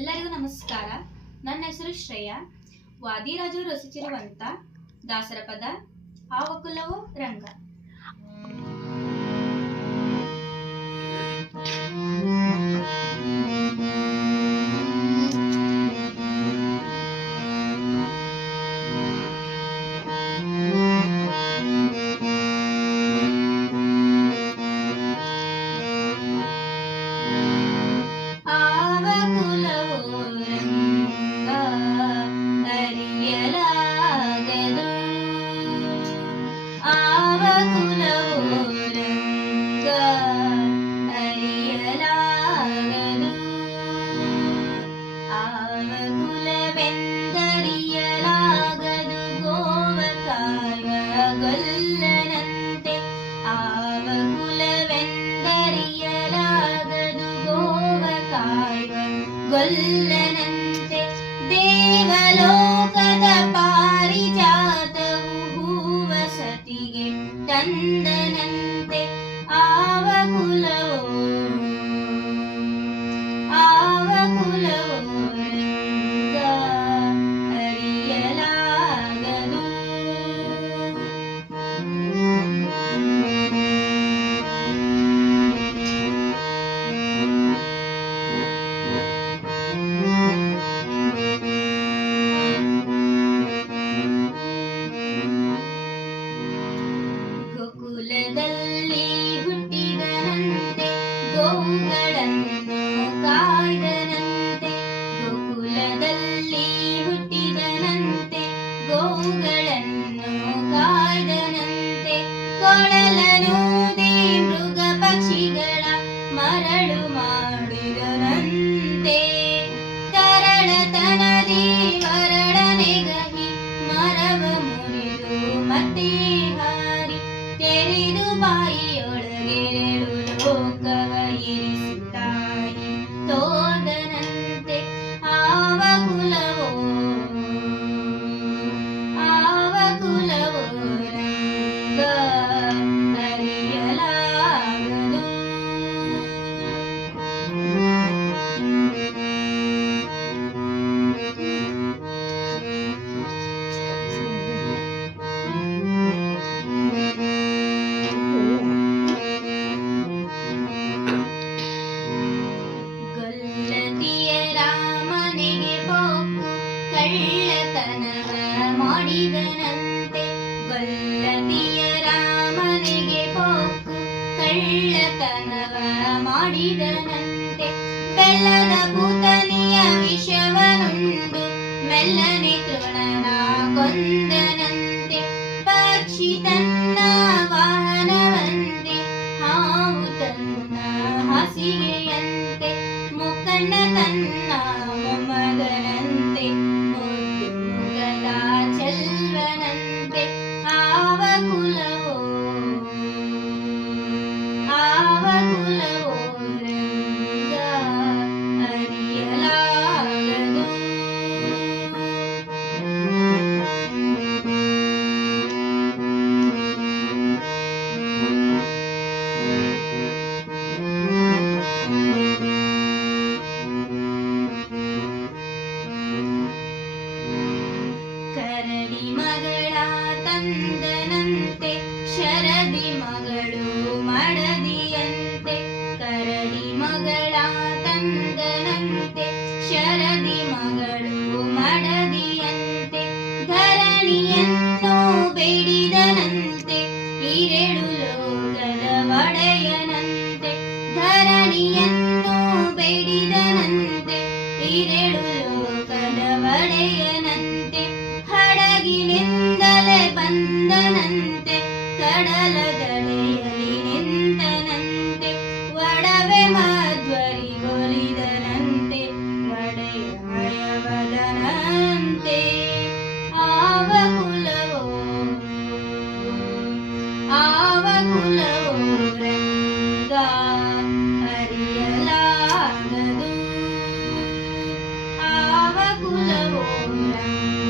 ಎಲ್ಲರಿಗೂ ನಮಸ್ಕಾರ. ನನ್ನ ಹೆಸರು ಶ್ರೇಯಾ. ವಾದಿರಾಜರು ರಚಿಸಿರುವಂತ ದಾಸರ ಪದ ಆವಕುಲವೋ ರಂಗ. ಗೊಲ್ಲನಂತೆ ದೇವಲೋಕದ ಪಾರಿಜಾತವು ಹೂವಸತಿಗೆ ತಂದನಂತೆ ಆವಕುಲವೋ ರಂಗ ಅರಿಯಲಾಗದು. ಗೋಕುಲದಲ್ಲಿ ಹುಟ್ಟಿದನಂತೆ ಗೋವುಗಳನ್ನು ಕಾಯ್ದನಂತೆ. ಗೋಕುಲದಲ್ಲಿ ಹುಟ್ಟಿದನಂತೆ ಗೋವುಗಳನ್ನು ಕಾಯ್ದನಂತೆ. ಕೊಳಲನೂದಿ ಮೃಗ ಪಕ್ಷಿಗಳ ಮರಳು ಮಾಡಿದನಂತೆ. ತರಳತನದಿ ವರಳನೆಗಹಿ ಮರವ ಮುರಿದು ಮತ್ತೆ ಹಾರಿ ತೆರೆದು ಬಾಯಿಯೊಳಗೆರಳು ಲೋಕವ ಇರಿಸುತ್ತಾಯಿ ತೋದನಂತೆ ಆವಕುಲವೋ ರಂಗ ಅರಿಯಲಾಗದು. ರಾಮನಿಗೆ ಬೋಕು ಕಳ್ಳತನವ ಮಾಡಿದನಂತೆ. ಗೊಲ್ಲತಿಯ ರಾಮನಿಗೆ ಬೋಕು ಕಳ್ಳತನವ ಮಾಡಿದನಂತೆ. ಬೆಲ್ಲದ ಪೂತನಿಯ ವಿಷವನುಂಡು ಮೆಲ್ಲನೆ ತೃಣನ ಕೊಂದನಂತೆ. ಪಕ್ಷಿ ತನ್ನ ವಾಹನವಂತೆ ಹಾವು ತನ್ನ ಹಾಸಿಗೆಯಂತೆ. ಮುಖಂಡ ತನ್ನ ಮೊಮ್ಮಗನಂತೆ ಮುದ್ದು ಮುಖದ ಚೆಲ್ವನಂತೆ ಆವಕುಲವೋ ರಂಗ ಅರಿಯಲಾಗದು. ಕರಡಿ ಮಗಳ ತಂದನಂತೆ ಶರದಿ ಮಗಳು ಮಡದಿಯಂತೆ. ಕರಡಿ ಮಗಳ ತಂದನಂತೆ ಶರದಿ ಮಗಳು ಮಡದಿಯಂತೆ. ಧರಣಿಯನ್ನು ಬೇಡಿದನಂತೆ ಇರೆಡು ಲೋಕದ ಒಡೆಯನಂತೆ. ಧರಣಿಯನ್ನು ಬೇಡಿದನಂತೆ ಇರೆಡು ಲೋಕದ ಒಡೆಯನಂತೆ. ಹಡಗಿನಿಂದಲೇ ಬಂದನಂತೆ ಕಡಲ ದಡೆಯಲ್ಲಿ ನಿಂತನಂತೆ. ಒಡವೆ ಮಧ್ವರಿಗೊಲಿದನಂತೆ ಒಡೆಯ ಹಯವದನಂತೆ ಆವಕುಲವೋ ರಂಗ ಅರಿಯಲಾಗದು. ಆವಕುಲವೋ ರಂಗ